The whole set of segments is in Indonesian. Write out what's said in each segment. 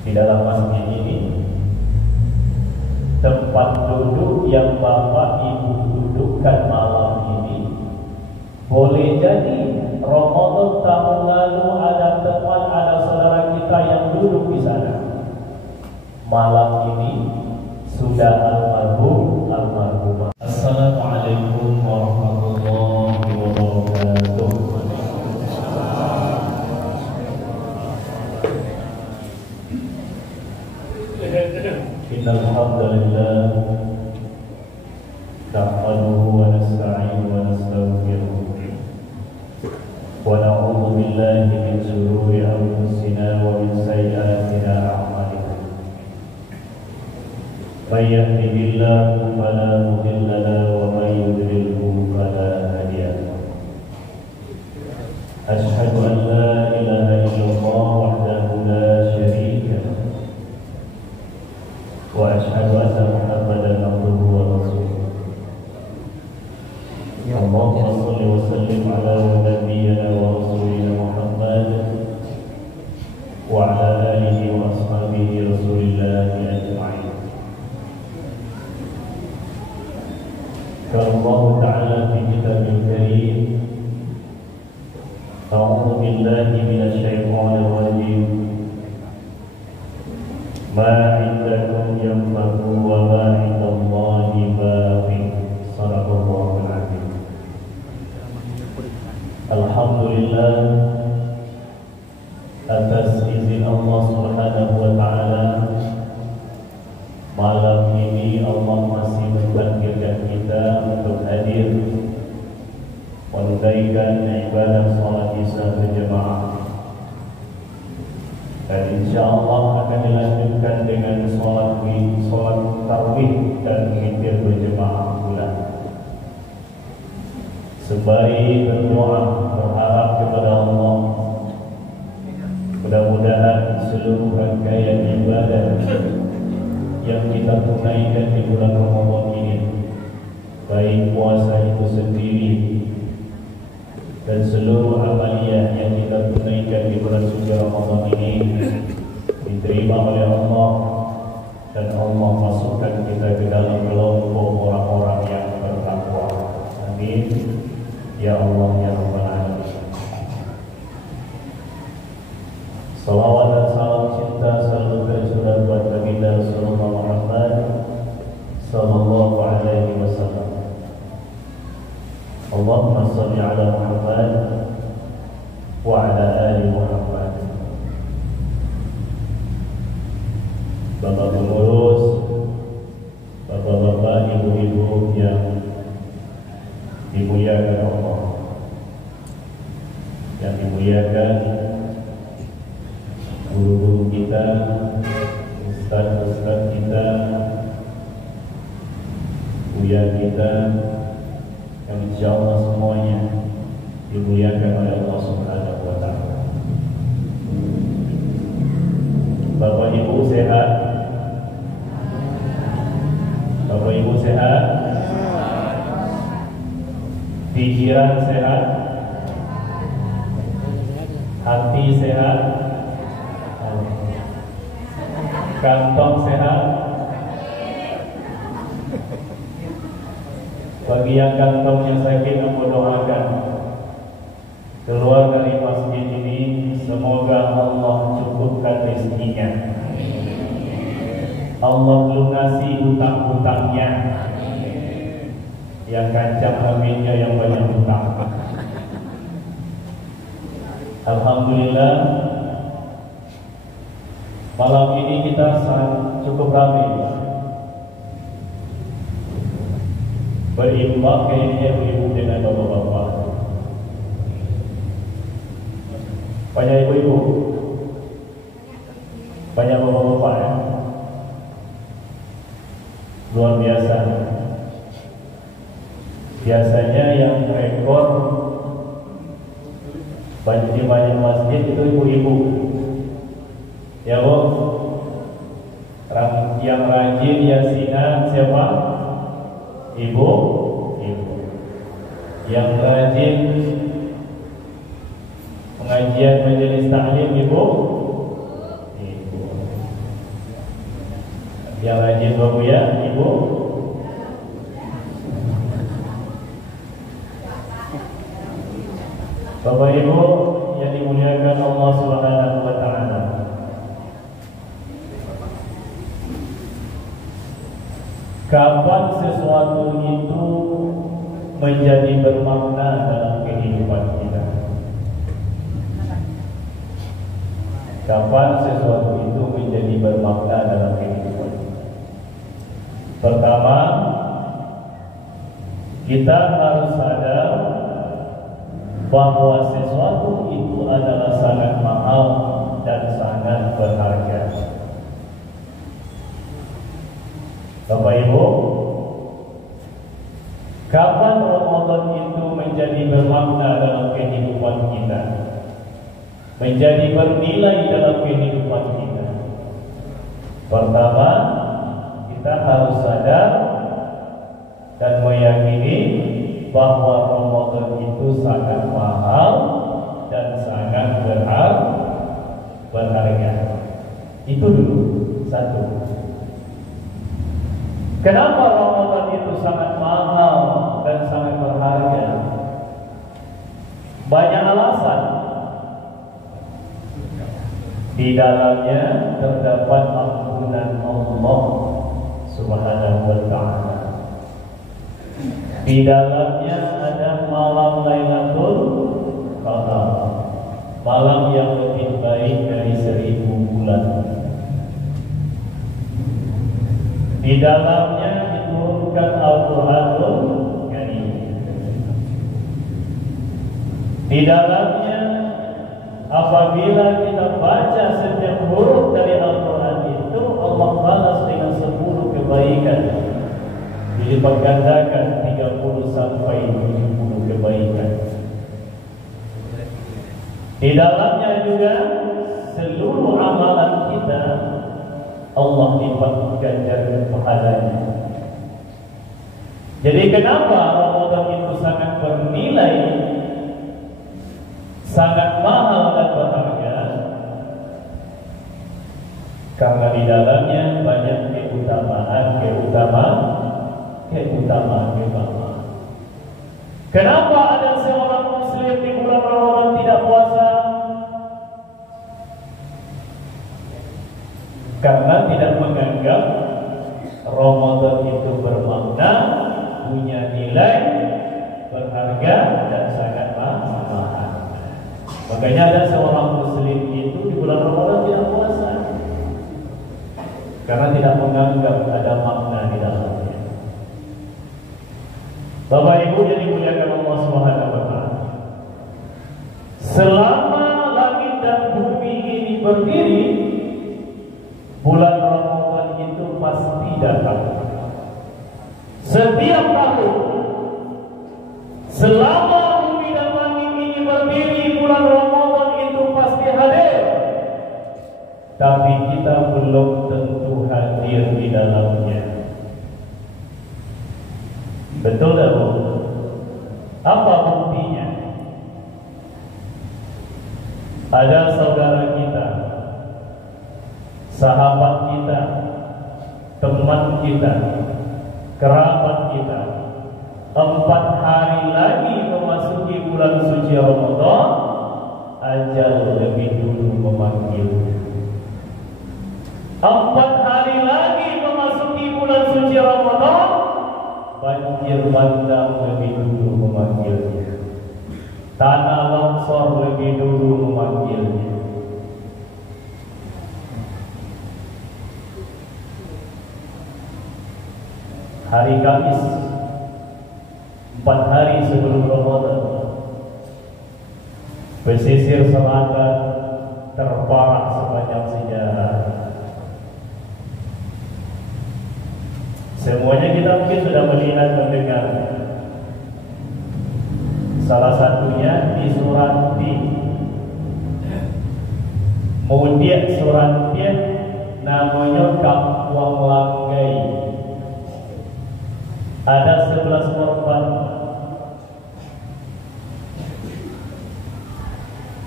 di dalam masjid ini tempat duduk yang Bapak Ibu dudukkan malam ini. Boleh jadi Ramadan tahun lalu ada teman, ada saudara kita yang duduk di sana. Malam ini sudah almarhum, almarhumah. Assalamualaikum warahmatullahi wabarakatuh. Innal hamdalillah nahmaduhu wa nasta'inuhu wa nastaghfiruh wa na'udzu billahi min shururi anfusina wa min sayyiati a'malina. May yahdihillahu fala mudilla lahu wa may yudlilhu fala hadiya lahu. Asyhadu an la ilaha illallah wahdahu la syarika lahu wa asyhadu anna Muhammadan abduhu wa rasuluh. Allahumma shalli wa sallim ala nabiyyina wa rasulina Muhammad wa ala alihi wa ashabihi Rasulillah ajma'in. Qala Allah Ta'ala fi Kitabil Karim, A'udzu billahi minasy syaithanir rajim. Ma 'indakum yanfa'u wa ma 'indallahi baqin. Shadaqallahul 'azim. Alhamdulillah atas izin Allah Subhanahu wa taala, malam ini Allah masih mentakdirkan kita untuk hadir menunaikan ibadah salat Isya berjamaah. Dan insyaallah akan dilanjutkan dengan salat tarawih dan witir berjamaah pula. Sembari berdoa berharap kepada Allah, mudah-mudahan seluruh rangkaian ibadah yang kita tunaikan di bulan Ramadan ini, baik puasa itu sendiri dan seluruh amaliyah yang kita tunaikan di bulan suci Ramadan ini, diterima oleh Allah dan Allah masukkan kita ke dalam kelompok orang-orang yang bertakwa. Amin ya Allah ya Rabbal Alamin. Salawat dan salam cinta selalu tercurah buat baginda Rasulullah Muhammad sallallahu alaihi wasallam. Allahumma shalli ala Muhammad wa ala ali Muhammad. Bapak pengurus, bapak-bapak, ibu-ibu yang dimuliakan Allah, yang dimuliakan guru-guru kita, ustaz-ustaz kita, buya kita, yang insyaallah semuanya dimuliakan oleh Allah Subhanahu wa taala. Bapak Ibu sehat? Bapak Ibu sehat? Pikiran sehat? Hati sehat? Kantong sehat? Bagi yang kantongnya sakit, aku doakan keluar dari masjid ini, semoga Allah cukupkan rezekinya, Allah lunasi hutang-hutangnya. Yang kancam aminnya, yang banyak hutang. Alhamdulillah, malam ini kita cukup ramai berimbang kayaknya ibu dengan bapak-bapak. Banyak ibu-ibu, banyak bapak-bapak ya. Luar biasa. Biasanya yang rekor di banyak masjid itu ibu-ibu, ya Bu. Yang rajin yasinan siapa? Ibu. Yang rajin pengajian majelis taklim ibu. Yang rajin Bapak ya, Ibu. Bapak Ibu yang dimuliakan Allah Subhanahu wa taala. Kapan sesuatu itu menjadi bermakna dalam kehidupan kita? Kapan sesuatu itu menjadi bermakna dalam kehidupan kita? Pertama, kita harus sadar bahwa sesuatu itu adalah sangat mahal dan sangat berharga. Bapak Ibu, kapan Ramadan itu menjadi bermakna dalam kehidupan kita, menjadi bernilai dalam kehidupan kita? Pertama, kita harus sadar dan meyakini bahwa Ramadan itu sangat mahal dan sangat berharga. Itu dulu satu. Kenapa Ramadan itu sangat mahal dan sangat berharga? Banyak alasan. Di dalamnya terdapat ampunan Allah Subhanahu wa taala. Di dalamnya ada malam Lailatul Qadar, malam yang lebih baik dari 1000 bulan. Di dalamnya diturunkan Al-Qur'anul Karim. Di dalamnya apabila kita baca setiap huruf dari Al-Quran itu, Allah balas dengan 10 kebaikan, dilipat gandakan 30 sampai 70 kebaikan. Di dalamnya juga seluruh amalan kita Allah lipat gandakan pahalanya. Jadi kenapa Ramadan itu sangat bernilai, sangat mahal dan berharga? Karena di dalamnya banyak keutamaan. Kenapa ada seorang muslim di bulan Ramadan tidak puasa? Karena tidak menganggap Ramadan itu bermakna, punya nilai, berharga dan sangat mahal. Makanya ada seorang muslim itu di bulan Ramadan tidak puasa karena tidak menganggap ada makna di dalamnya. Bapak Ibu yang dimuliakan Allah Subhanahu wa taala, selama langit dan bumi ini berdiri, bulan Ramadan itu pasti datang. Setiap tahun, selama bumi dan langit ini berdiri, bulan Ramadan itu pasti hadir. Tapi kita belum tentu hadir di dalamnya. Betul tak, Bu? Apa buktinya? Ada saudara kita, sahabat kita, teman kita, kerabat kita, 4 hari lagi memasuki bulan suci Ramadan, ajal lebih dulu memanggil. 4 hari lagi memasuki bulan suci Ramadan, banjir bandang lebih dulu memanggilnya. Tanah longsor lebih dulu memanggilnya. Hari Kamis, 4 hari sebelum Ramadan, pesisir selatan terparah sepanjang sejarah. Semuanya kita mungkin sudah melihat, mendengar. Salah satunya di Suranti, Mudiak Suranti, namanya Kampung Langgai. Ada 11 korban.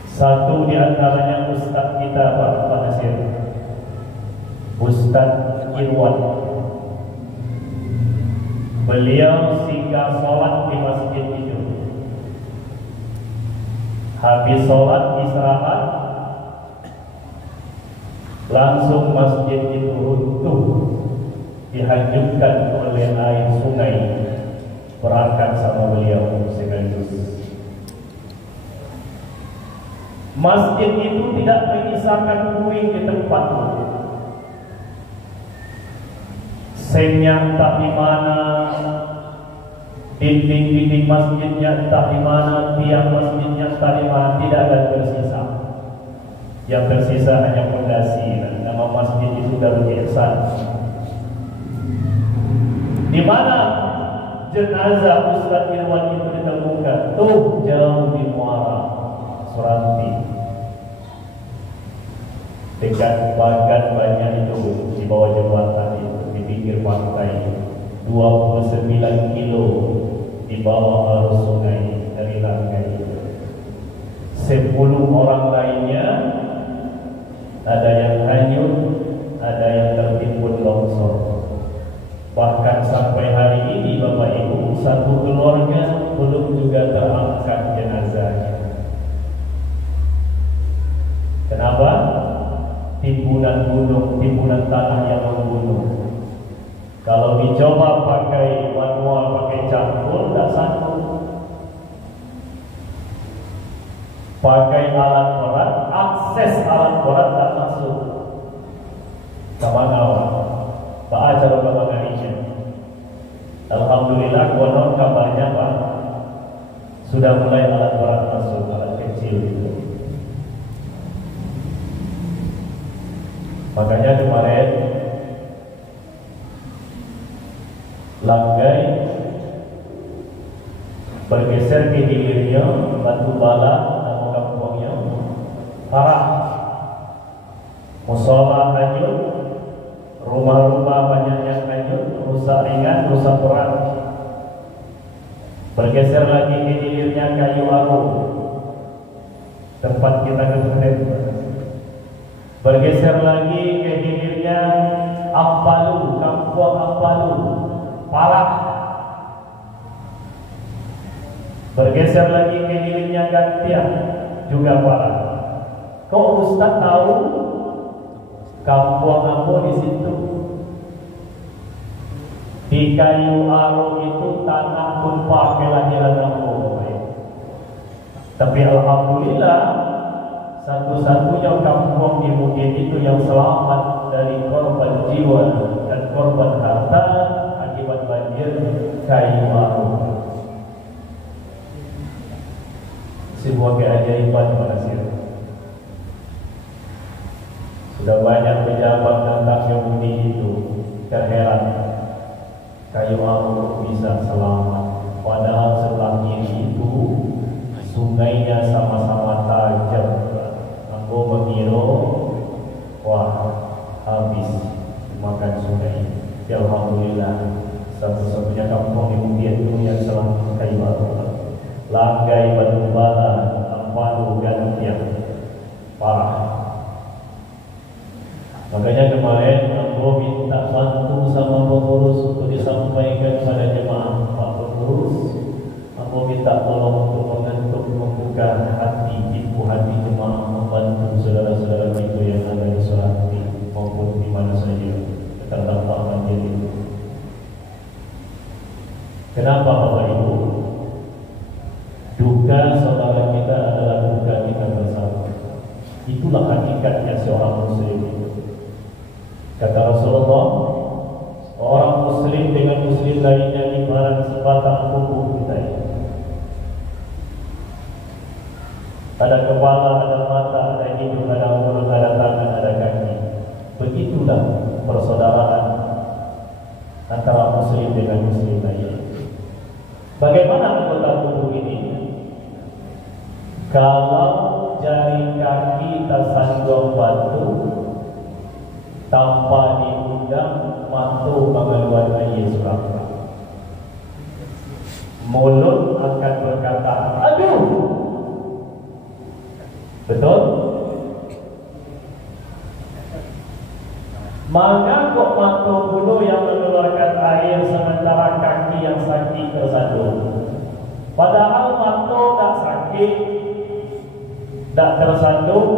Satu di antaranya Ustadz kita, Pak Nasir. Ustadz Irwan. Beliau singgah sholat di masjid itu. Habis sholat istirahat, langsung masjid itu runtuh, dihancurkan oleh air sungai berangkat sama beliau sekaligus. Masjid itu tidak menyisakan puing di tempat itu. Sengnya entah di mana, dinding-dinding masjidnya entah di mana, tiang masjidnya entah di mana, tidak ada tersisa. Yang tersisa hanya fondasi. Nama masjid itu Darul Ihsan. Di mana jenazah Ustaz Irwan itu ditemukan? Tuh jauh di Muara Suranti, dekat bagan banyak itu di bawah jembatan itu, di pinggir pantai, 29 kilo di bawah arus sungai dari Langkai. 10 orang lainnya ada yang hanyut, ada yang tertimbun longsor. Bahkan sampai hari ini Bapak Ibu, satu keluarga belum juga terangkat jenazahnya. Kenapa? Timbunan gunung, timbunan tanah yang membunuh. Kalau dicoba pakai manual, pakai cangkul, tidak sanggup. Pakai alat berat, akses alat berat tak masuk. Kawan-kawan, Pak acara pengajian. Alhamdulillah, konon kabarnya Pak sudah mulai alat berat masuk, alat kecil itu. Makanya kemarin Langkai bergeser ke hilirnya, batu bala dan kampungnya parah. Musola hanyut, rumah-rumah banyak yang hanyut, rusak ringan, rusak berat. Bergeser lagi ke hilirnya Kayu Arum, tempat kita ketemu. Bergeser lagi ke hilirnya Ampalu, kampung Ampalu, parah. Bergeser lagi ke hilirnya Gantian, juga parah. Kok Ustaz tahu kampung apa di situ? Di Kayu Arum itu tanah pun pakai jalan kampung. Tapi alhamdulillah, satu-satunya kampung di Mungkin itu yang selamat dari korban jiwa dan korban harta akibat banjir Kayu Arum. Sebuah keajaiban berhasil. Sudah banyak pejabat tentang Yahudi itu terheran Kayu Arum bisa selamat. Padahal sebelah kiri itu sungainya sama-sama tajam. Aku mengira, wah habis makan sungai. Ya alhamdulillah, satu-satunya kampung di Mungkin itu yang selamat Kayu Arum. Langkai, Batu Bala, Ampalu, Gantian, parah. Makanya kemarin aku minta bantu sama pengurus untuk disampaikan pada jemaah. Pak pengurus, aku minta tolong untuk membuka hati, ibu hati jemaah, membantu saudara-saudara itu yang ada di Suranti maupun di mana saja terdampak banjir itu. Kenapa Bapak Ibu? Duka saudara kita adalah duka kita bersama. Itulah hakikatnya seorang muslim itu. Kata Rasulullah, orang muslim dengan muslim lainnya ibarat sebatang tubuh kita ini. Ada kepala, ada mata, ada hidung, ada mulut, ada tangan, ada kaki. Begitulah persaudaraan antara muslim dengan muslim lainnya. Bagaimana anggota tubuh ini? Kalau jari kaki tersandung batu tanpa diundang, mantu mengeluarkan air surga. Mulut akan berkata, aduh. Betul? Maka kok mata bulu yang mengeluarkan air sementara kaki yang sakit tersandung? Padahal mata tak sakit, tak tersandung.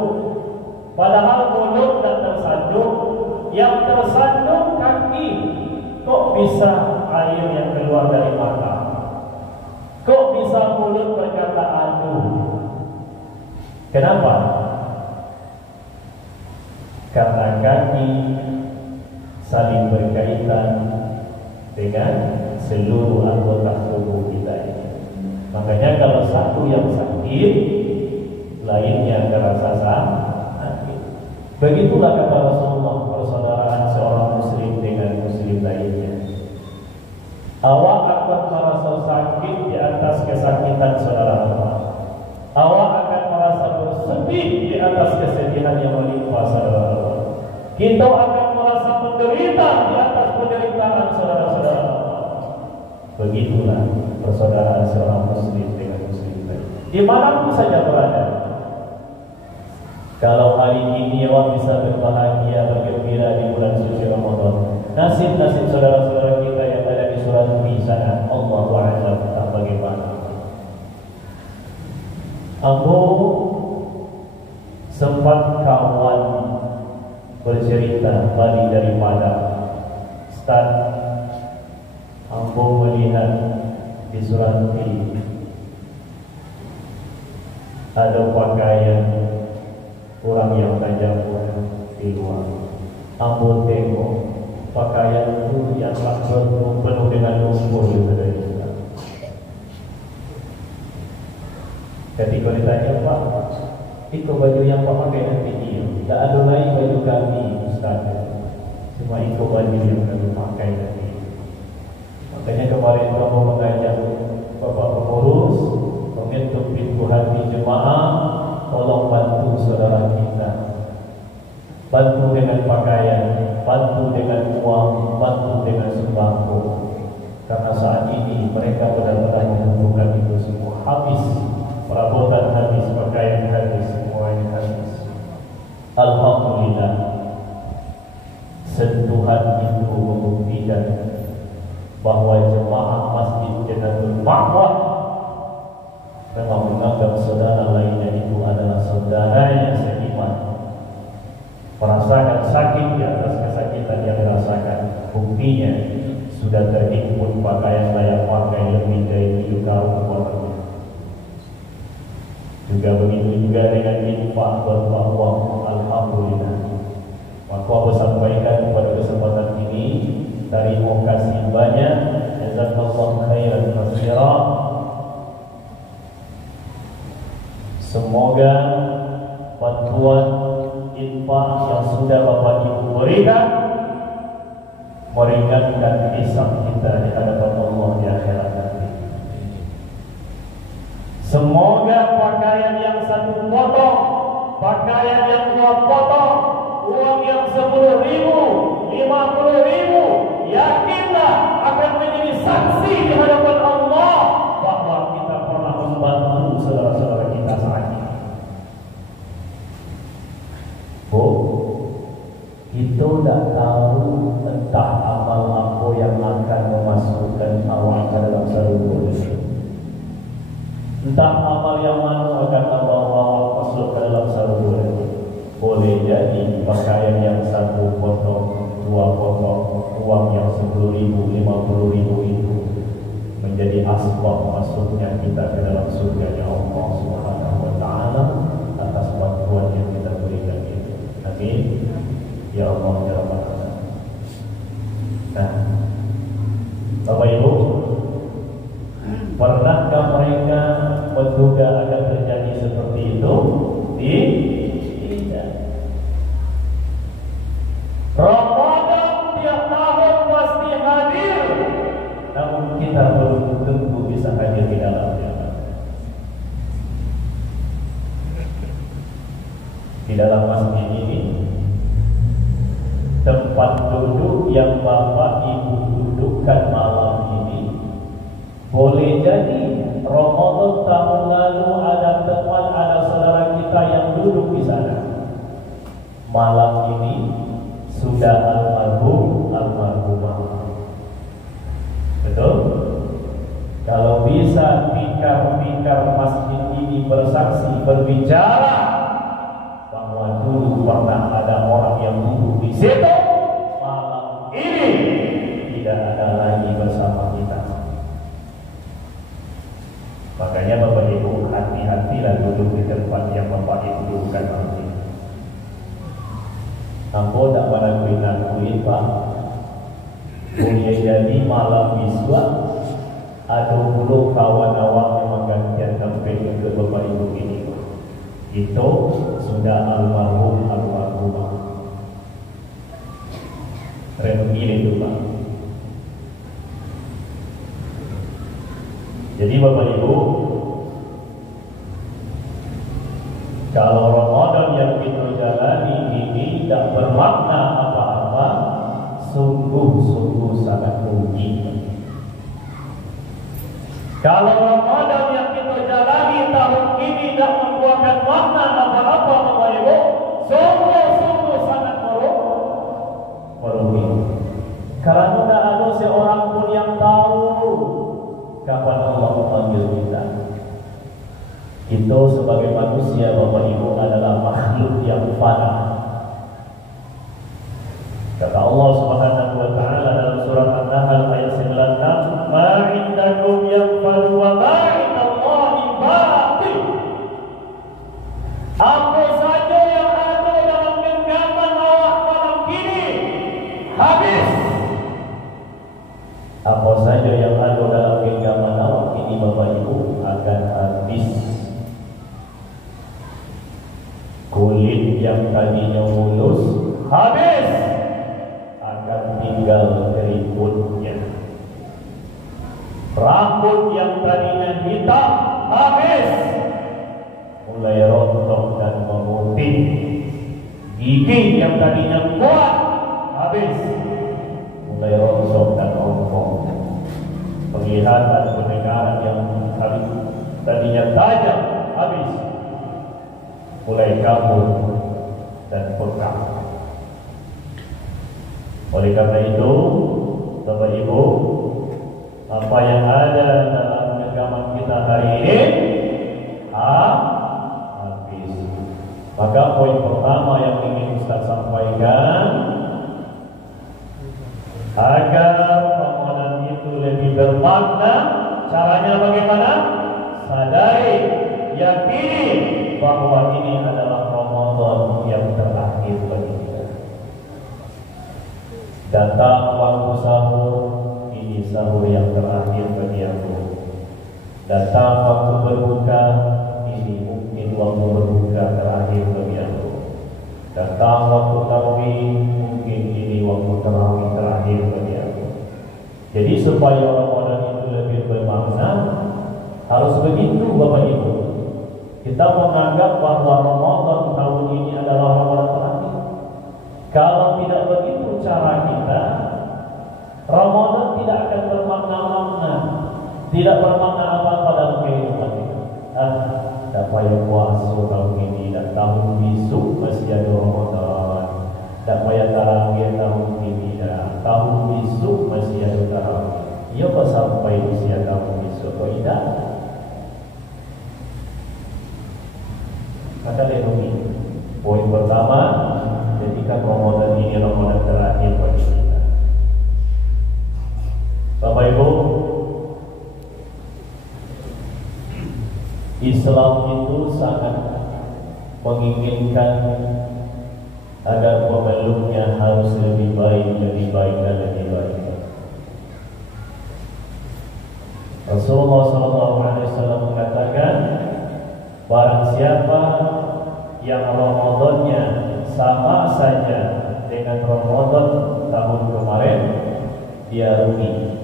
Padahal mulut tak tersandung. Yang tersandung kaki. Kok bisa air yang keluar dari mata? Kok bisa mulut berkata aduh? Kenapa? Karena kaki saling berkaitan dengan seluruh anggota tubuh kita ini. Makanya kalau satu yang sakit, lainnya terasa sakit. Begitulah kata Rasulullah, persaudaraan seorang muslim dengan muslim lainnya. Awak akan merasa sakit di atas kesakitan saudara awak. Awak akan merasa bersedih di atas kesedihan yang menimpa saudara awak. Kita akan merasa menderita di atas penderitaan saudara-saudara awak. Begitulah persaudaraan seorang muslim dengan muslim lainnya. Dimanapun saja berada. Kalau hari ini awak bisa berbahagia, bergembira di bulan suci Ramadan, nasib-nasib saudara-saudara kita yang ada di Surabaya sana, Allahu a'lam tak bagaimana. Aku sempat kawan bercerita balik daripada Ustaz, aku melihat di Surabaya ada pakaian orang yang tajam di luar. Aku tengok pakaian itu yang penuh dengan lumpur dari kita. Ketika ditanya, Pak, itu baju yang Pak pakai nanti ini, tak ada lagi baju kami, Ustaz. Cuma itu baju yang kami pakai nanti. Makanya kemarin kamu mengajak Bapak pengurus mengetuk pintu hati jemaah, tolong bantu saudara kita. Bantu dengan pakaian, bantu dengan uang, bantu dengan sembako. Karena saat ini mereka benar-benar membutuhkan itu semua. Habis, perabotan habis, pakaian habis, semuanya habis. Alhamdulillah, sentuhan itu membuktikan bahwa jemaah Masjid Jannatul Ma'wa memang menganggap saudara lainnya itu adalah saudaranya seiman. Merasakan sakit di atas kesakitan yang dirasakan. Buktinya sudah terhimpun pakaian layak pakai lebih dari 7 karung warnanya. Juga begitu juga dengan infak berupa uang. Alhamdulillah. Maka aku sampaikan pada kesempatan ini, terima kasih banyak. Jazakallahu khairan katsiran. Semoga bantuan infak yang sudah Bapak Ibu berikan meringankan hisab kita di hadapan Allah di akhirat nanti. Semoga pakaian yang 1 potong, pakaian yang 2 potong, uang yang 10.000, 50.000, yakinlah akan menjadi saksi di hadapan Allah bahwa kita pernah membantu saudara-saudara kita saat ini. Kita tidak tahu entah amal apa yang akan memasukkan awak ke dalam surga. Entah amal yang mana akan membawa awak masuk ke dalam surga. Boleh jadi pakaian yang 1 potong, 2 potong, uang yang 10.000, 50.000 itu menjadi asbab masuknya kita ke dalam surga Allah Subhanahu wa taala atas bantuan yang kita berikan itu. Amin. Ya Allah ya Rabbal Alamin. Nah, Bapak Ibu, pernahkah mereka menduga akan terjadi seperti itu? Tidak. Ramadan tiap tahun pasti hadir, namun kita belum tentu bisa hadir di dalamnya. Di dalam masjid ini, tempat duduk yang Bapak Ibu dudukkan malam ini, boleh jadi Ramadan tahun lalu ada teman, ada saudara kita yang duduk di sana. Malam ini sudah bisa tikar-tikar masjid ini bersaksi, berbicara bahwa dulu pernah ada orang yang duduk di situ, malam ini tidak ada lagi bersama kita. Makanya Bapak Ibu, hati-hatilah duduk di tempat yang Bapak Ibu dudukkan nanti. Ambo tak pada kuih Pak. Boleh jadi malam iswa ada puluh kawan awak yang menggantian sampai ke Bapak Ibu ini. Itu sudah almarhumah. Remil itu Pak. Jadi Bapak Ibu, kalau Ramadan yang kita jalani ini tidak bermakna apa-apa, sungguh-sungguh sangat rugi. Kalau Ramadan yang kita jalani tahun ini tidak membuahkan makna apa-apa, Bapak Ibu, sungguh-sungguh sangat merugi. Karena tidak ada seorang pun yang tahu kapan Allah memanggil kita. Kita sebagai manusia, Bapak Ibu, adalah makhluk yang fana. Kata Allah Subhanahu wa taala dalam surah An-Nahl ayat 96, "Ma 'indakum yanfadu wa ma 'indallahi baqi." Apa saja yang ada dalam genggaman awak malam kini habis. Apa saja yang ada dalam genggaman awak ini, Bapak Ibu, akan habis. Kulit yang tadinya mulus habis, akan tinggal keriputnya. Rambut yang tadinya hitam habis, mulai rontok dan memutih. Gigi yang tadinya kuat habis, mulai rontok dan ompong. Penglihatan, pendengaran yang tadinya tajam habis, mulai kabur dan pekak. Oleh karena itu, Bapak Ibu, apa yang ada dalam genggaman kita hari ini habis. Maka poin pertama yang ingin Ustaz sampaikan, agar Ramadan itu lebih bermakna, caranya bagaimana? Sadari, yakini bahwa ini adalah Ramadan yang terakhir bagi kita. Datang waktu sahur, ini sahur yang terakhir bagi aku. Datang waktu berbuka, ini mungkin waktu berbuka terakhir bagi aku. Datang waktu tarawih, mungkin ini waktu tarawih terakhir bagi aku. Jadi supaya Ramadan itu lebih bermakna, harus begitu Bapak Ibu. Kita menganggap bahwa Ramadan tahun ini adalah Ramadan terakhir. Kalau tidak begitu cara kita, Ramadan tidak akan bermakna-makna, tidak bermakna apa-apa dalam kehidupan kita. Tak payah puasa tahun ini, dan tahun besok masih ada Ramadan. Tak payah tarawih tahun ini, dan tahun besok masih ada tarawih. Ya kok sampai usia tahun besok kok tidak? Maka lindungi. Poin pertama, jadikan Ramadan ini Ramadan terakhir bagi kita. Bapak Ibu, Islam itu sangat menginginkan agar pemeluknya harus lebih baik dan lebih baik. Rasulullah SAW mengatakan, barang siapa yang Ramadannya sama saja dengan Ramadan tahun kemarin, dia rugi.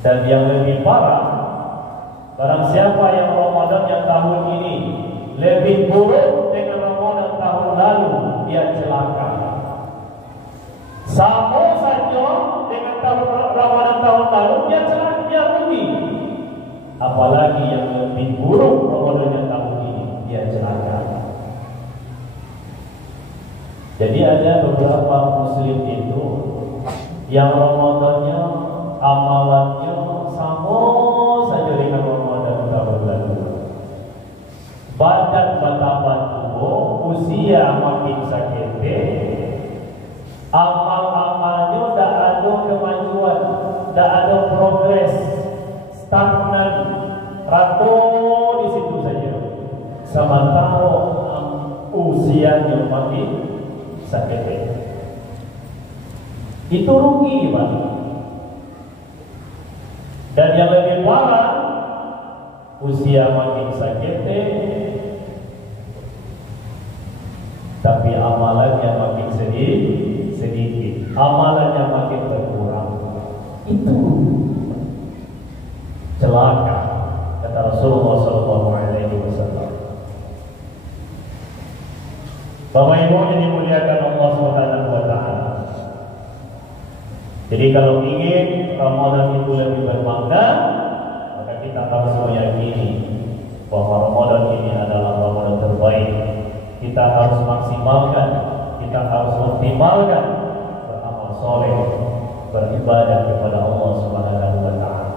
Dan yang lebih parah, barang siapa yang Ramadan yang tahun ini lebih buruk dengan Ramadan tahun lalu, dia celaka. Sama saja dengan Ramadan tahun lalu, dia celaka, dia rugi. Apalagi yang lebih buruk Ramadan yang tahun ini, dia celaka. Jadi ada beberapa muslim itu yang Ramadannya amalannya sama saja dengan Ramadan tahun lalu. Badan bertambah tubuh, usia makin sakit, amal-amalnya tak ada kemajuan, tak ada progres, stagnan, rata di situ saja. Sementara usianya makin sakit, itu rugi, Pak. Dan yang lebih parah, usia makin sakit, tapi amalannya makin sedikit, amalannya makin berkurang. Itu celaka, kata Rasulullah SAW. Bapak Ibu yang dimuliakan Allah Subhanahu wa Ta'ala. Jadi kalau ingin Ramadan itu lebih bermakna, maka kita harus meyakini bahwa Ramadan ini adalah Ramadan terbaik. Kita harus maksimalkan, kita harus optimalkan beramal soleh, beribadah kepada Allah Subhanahu wa Ta'ala.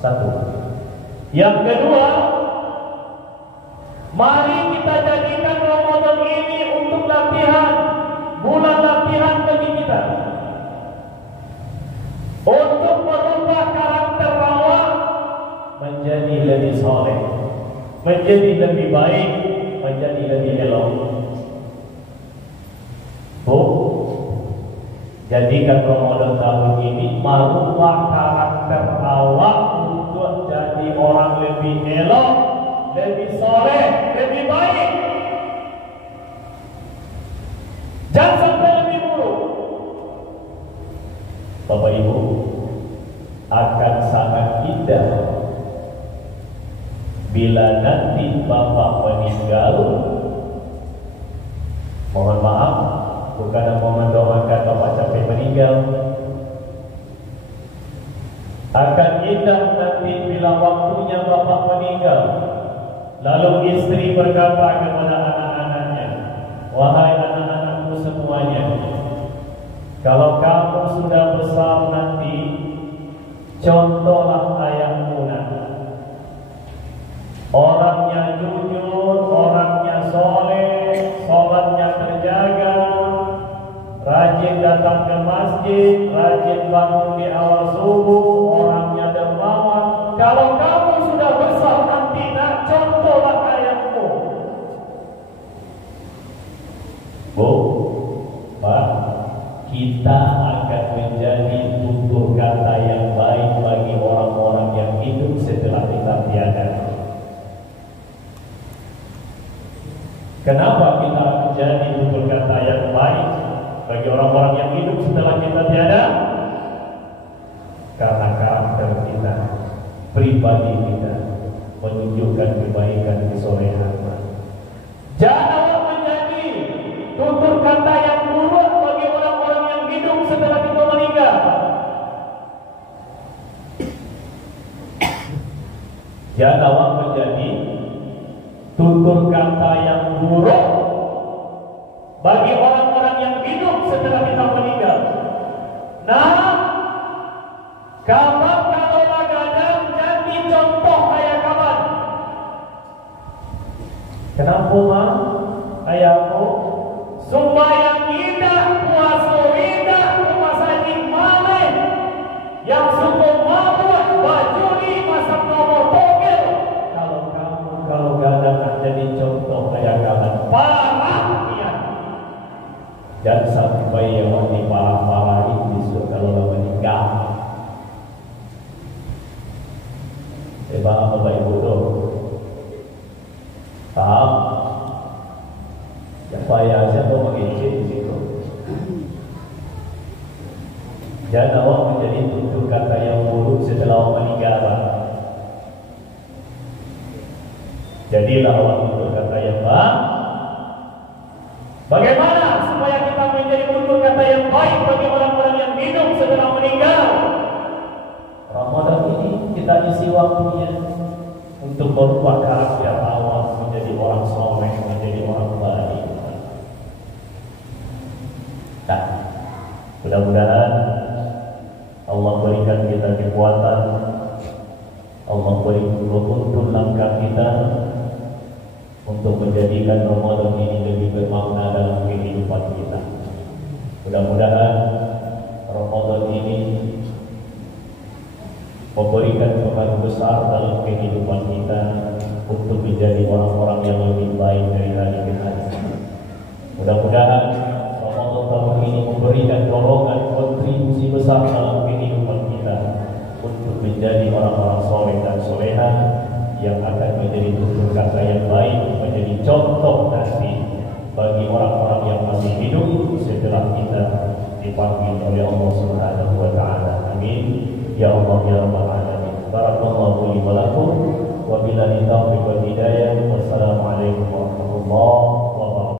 Satu. Yang kedua, mari kita jadikan Ramadan ini untuk latihan, bulan latihan bagi kita, untuk merubah karakter awak menjadi lebih soleh, menjadi lebih baik, menjadi lebih elok. Jadikan Ramadan tahun ini merubah karakter awak untuk jadi orang lebih elok, lebih soleh, lebih baik. Jangan sampai lebih buruk. Bapak Ibu, akan sangat indah bila nanti Bapak meninggal. Mohon maaf, bukan mau mendoakan Bapak sampai meninggal. Akan indah nanti bila waktunya Bapak meninggal, lalu istri berkata kepada anak-anaknya, wahai anak-anakku semuanya, kalau kamu sudah besar nanti, contohlah ayahmu nanti. Orangnya jujur, orangnya soleh, sholatnya terjaga, rajin datang ke masjid, rajin bangun di awal subuh, orangnya dermawan. Kalau kamu sudah besar nanti, nak, contohlah ayahmu. Bu, Pak, kita akan menjadi tutur kata yang baik bagi orang-orang yang hidup setelah kita tiada. Kenapa kita menjadi tutur kata yang baik bagi orang-orang yang hidup setelah kita tiada? Karena karakter kita, pribadi kita menunjukkan kebaikan kesolehan. Jangan menjadi tutur kata yang buruk bagi orang-orang yang hidup setelah kita meninggal. Jangan menjadi tutur kata yang buruk bagi orang-orang yang hidup setelah kita meninggal. Nah, kapan kalau gadang jadi contoh kayak kapan? Kenapa, Ma? Ayahku supaya tidak puasa indah masjid malih yang suka mabuk bajuri masak nomor togel. Kalau gadang jadi contoh kayak kapan? Parah ya. Dan sampai yang wanita parah-parah itu kalau meninggal. Paham Bapak Ibu tuh? Paham? Ya payah siapa mengizin di situ. Jangan awak menjadi tutur kata yang buruk setelah awak meninggal. Jadilah awak tutur kata yang baik. Bagaimana supaya kita menjadi tutur kata yang baik bagi orang-orang yang hidup setelah meninggal? Ramadan ini kita isi waktunya untuk berubah karakter awak menjadi orang soleh, menjadi orang baik. Nah, mudah-mudahan Allah berikan kita kesempatan Allah beri penuntun langkah kita untuk menjadikan Ramadan ini lebih bermakna dalam kehidupan kita. Mudah-mudahan Ramadan ini memberikan pengaruh besar dalam kehidupan kita untuk menjadi orang-orang yang lebih baik dari hari ke hari. Mudah-mudahan Ramadan tahun ini memberikan dorongan kontribusi besar dalam kehidupan kita untuk menjadi orang-orang soleh dan soleha yang akan menjadi tutur kata yang baik, menjadi contoh nanti bagi orang-orang yang masih hidup setelah kita dipanggil oleh Allah Subhanahu wa taala. Amin. Ya Allah ya Rabbal